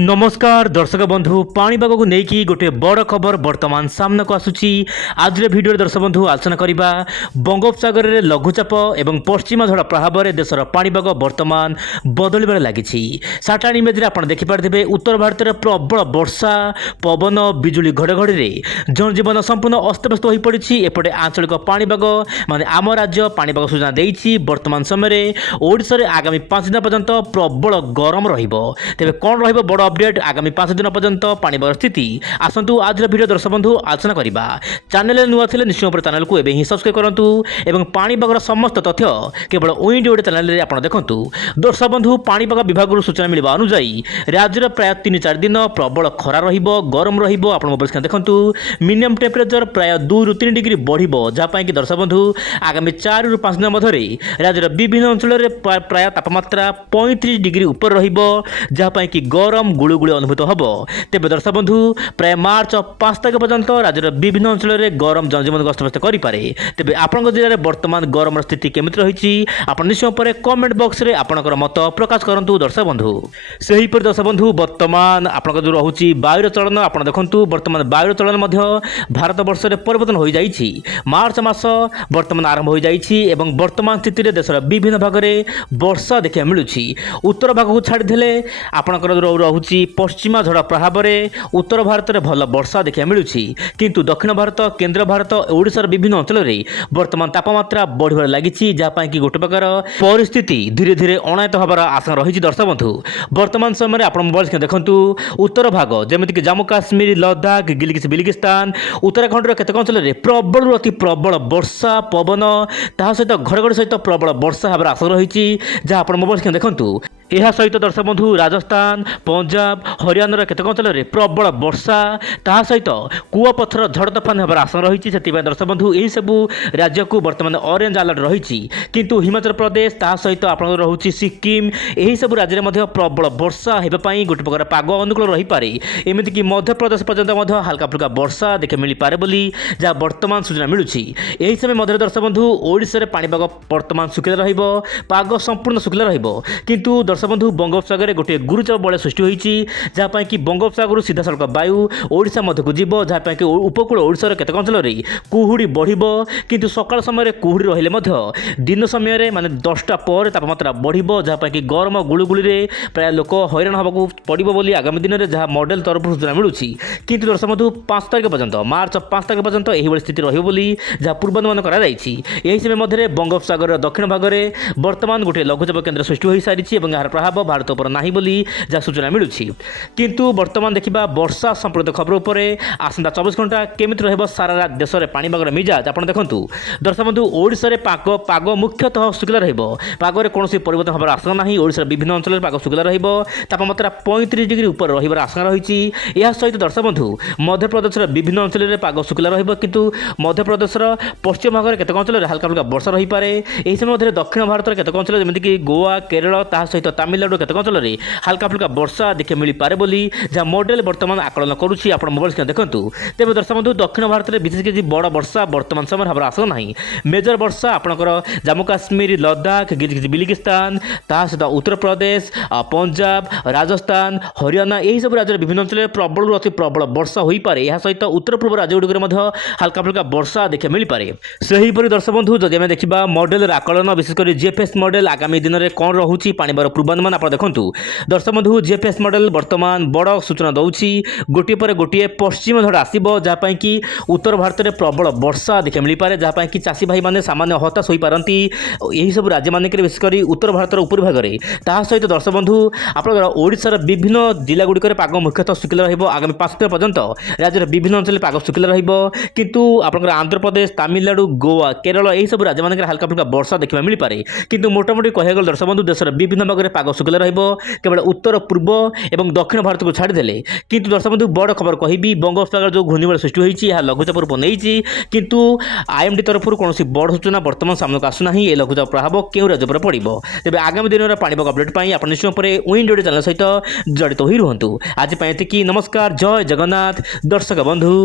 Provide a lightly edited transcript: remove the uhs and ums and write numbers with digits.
नमस्कार दर्शक बंधु पाणीपाग को लेकिन गोटे बड़ खबर बर्तमान सामना को आसूची। आज भिडियो दर्शक बंधु आलोचना करवा बंगोपसागर में लघुचाप और पश्चिम झड़ प्रभाव में देशर पाणीपाग बर्तमान बदल लगी। सैटेलाइट इमेज आप देखिपारे उत्तर भारत में प्रबल वर्षा पवन बिजुली घड़घड़ी जनजीवन संपूर्ण अस्तव्यस्त हो पड़ी। एपटे आंचलिक पाणीपाग माने आम राज्य पाणीपाग सूचना देती वर्तमान समय ओडिशा रे आगामी 5 दिन पर्यंत प्रबल गरम रहिबो। तेबे कोन रहिबो बड़ अपडेट आगामी 5 दिन पर्यंत पाणीपाग स्थिति आसतु आज भिडियो दर्शक बंधु आलोचना करवा। चैनल नुआ थे निश्चय चैनल को एवं ही सब्सक्राइब करूँ और पाणीपागर समस्त तथ्य केवल ओइंड ओडे चैनल में आप देखूँ। दर्शक बंधु पाणीपाग विभाग सूचना मिलवा अनुसार राज्य प्राय 3-4 दिन प्रबल खरा रहिबो गरम रहिबो। आप मोबाइल स्क्रीन देखूँ मिनिमम टेम्परेचर प्राय 2 ରୁ 3 डिग्री बढ़िबो, जहाँ कि दर्शक बंधु आगामी 4 ରୁ 5 दिन मध्य राज्यर विभिन्न अंचल प्राय तापमात्रा 35 डिग्री ऊपर रहिबो, जहाँ कि गरम गुळुगुळी अनुभूत हम। तेज दर्शक बंधु प्राय मार्च 5 तारीख पर्यंत राज्यर विभिन्न अंचल में गरम जनजीवन अस्तव्यस्त करें। तेज आपण जिले में बर्तमान गरम स्थिति केमी रही आप निश्चय पर कमेंट बॉक्स में आपंकर मत प्रकाश करूँ। दर्शक बंधु सेहीपरि दर्शक बंधु बर्तमान आप जो रोचे वायुर चलन आप देखूँ बर्तमान वायुर चलन भारत वर्ष में परिवर्तन हो जाइए। मार्च मास बर्तमान आरंभ हो जाइए और वर्तमान स्थित में देशर विभिन्न भाग में वर्षा देखा मिलूँ। उत्तर भाग को छाड़देले आपंकर जो रोचे पश्चिमा झड़ प्रभाव में उत्तर भारत में भल वर्षा देखा मिलूँ, किंतु दक्षिण भारत केन्द्र भारत ओडिशार विभिन्न अंचल में वर्तमान तापमात्रा बढ़िबार लगी, जहाँ कि गोटे प्रकार परिस्थिति धीरे धीरे अनायत हबार आशा रही। दर्शक बंधु वर्तमान समय आप मोबाइल देखूँ उत्तर भाग जमीक जम्मू काश्मीर लद्दाख बिलिगिस्तान उत्तराखंड केतक अंचल में प्रबल अति प्रबल वर्षा पवन ता सहित घड़घड़ी सहित प्रबल वर्षा हबार आशा रही, जहाँ आप मोबाइल देखूँ। यह सहित दर्शक बंधु राजस्थान पंजाब हरियाणा केतक अंचल में प्रबल वर्षा ता सहित कुआपथर झड़ तोफान होबार आशा रही। दर्शक बंधु यही सबू राज्य को बर्तमान ऑरेंज अलर्ट रही, किंतु हिमाचल प्रदेश ता सहित आप रोचे सिक्किम यही सब राज्य में प्रबल वर्षा होगापी गोटे प्रकार पाग अनुकूल रही पारे। एमतीक मध्य प्रदेश पर्यंत हल्का फुल्का वर्षा देखा मिल पारे बोली जहाँ वर्तमान सूचना मिलूँ। यही समय मध्य दर्शक बंधु ओडिशा पाणीपाग वर्तमान सुखिला रहिबो, पाग संपूर्ण सुखिला रहिबो, किंतु दर्शक बंधु बंगोपसागर गोटे गुरुचाप बलय सृष्टि होती, जहाँ कि बंगोपसागर सीधा सड़क वायु ओडिशा मध्य को जीव, जहाँ कि उपकूल ओडिशार केतक अंचल में कुहुड़ी बढ़िबो, किंतु सकाळ समय कुहुड़ी रहिले दिन समय माने 10टा पर तापमात्रा बढ़िबो, जहाँ कि गरम गुळुगुळी प्राय लोक हैरान होगा पड़ो बोली आगामी दिन में जहाँ मॉडल तरफ सूचना मिलूँ। किंतु दर्शक बंधु 5 तारीख पर्यंत मार्च 5 तारीख पर्यंत यही स्थिति रही जहाँ पूर्वानुमान कर समय मध्य बंगोपसागर दक्षिण भाग में वर्तमान गोटे लघुचाप केन्द्र सृष्टि हो सारी और यार प्रभाव भारत पर ना बोली जहाँ सूचना मिलूँ। किंतु वर्तमान देखा वर्षा संपर्कित खबर उपर आसंता 24 घंटा केमी रहा सारा देश में पाणीपागर मिजाज आप देखूँ। दर्शक बंधु ओडिशा रे पाग मुख्यतः शुक्ला रगरे कौन परिवर्तन हमार आशा ना। ओडिशार विभिन्न अंचल में पाग शुक्ला तापमात्रा 35 डिग्री ऊपर रही आशा रही। यह सहित दर्शक बंधु मध्य प्रदेश विभिन्न अंचल में पाग शुक्ला किंतु मध्य प्रदेश पश्चिम भाग में केतक अंचल में हल्का फुल्का वर्षा रही पारे। यही समय मध्य दक्षिण भारत केतक अंचल जमीक गोवा केरल ता सहित तमिलनाडु केतक अंचल में हल्का फुल्का वर्षा देखा मिल पारे बोली जहाँ मॉडल बर्तमान आकलन करुच्ची। आप मोबाइल स्क्रीन देखूँ तेज दर्शक बंधु दक्षिण भारत में विशेष किसी बड़ वर्षा वर्तमान समय हमार आशा ना। मेजर वर्षा आपंकर जम्मू काश्मीर लद्दाख बिलिगिस्तान ता सहित उत्तर प्रदेश पंजाब राजस्थान हरियाणा यही सब राज्य विभिन्न अंचल में प्रबल अति प्रबल वर्षा हो पारे। यह सहित उत्तर पूर्व राज्यगुड़िक हल्का फुल्का वर्षा देखा मिल पारे। सेहीपरि दर्शक बंधु जदि आम देखा मॉडल आकलन विशेषकर जीएफएस मॉडल आगामी दिन में कौन रोचे पाणीपाग पूर्वानुमान आप देखूँ। दर्शक बंधु जीएफएस मॉडल वर्तमान बड़ सूचना दौची गोटे पर गोटे पश्चिम झड़ आसो, जहाँ कि उत्तर भारत में प्रबल वर्षा देखा मिल पारे, जहाँ कि चाषी भाई मैंने सामान्य हताश हो पारती यही सब राज्य मानक विशेषकर उत्तर भारत उपर भाग में। ता सहित दर्शक बंधु आप ओडिशार विभिन्न जिला गुड़िक पाग मुख्यतः शुक्ला आगामी 5 दिन पर्यंत राज्य विभिन्न अंचल में पाग शुक्ला किंतु आपंकर आंध्र प्रदेश तमिलनाडु गोवा केरल यही सब राज्य मानक हल्का फुल्का वर्षा देखा मिल पारे। किंतु मोटामोटी कह गले दर्शक बंधु देशर विभिन्न भाग में पाग शुक्ला केवल उत्तर पूर्व और दक्षिण भारत को छाड़देले। किंतु दर्शक बंधु बड़ खबर कहि बंगोपसागर जो घूर्णिबल सृष्टि होती है लघुचाप रूप नहीं, किंतु आईएमडी तरफ कौन बड़ सूचना वर्तमान सामना को आसुना। ये लघुचाप प्रभाव क्यों राज्य पर पड़ो तेज आगामी दिन में पाणीपाग अपडेट आप निश्चय पर ओइंड ओडे चैनल सहित जड़ित हो रुहतु। आज एतिकी नमस्कार जय जगन्नाथ दर्शक बंधु।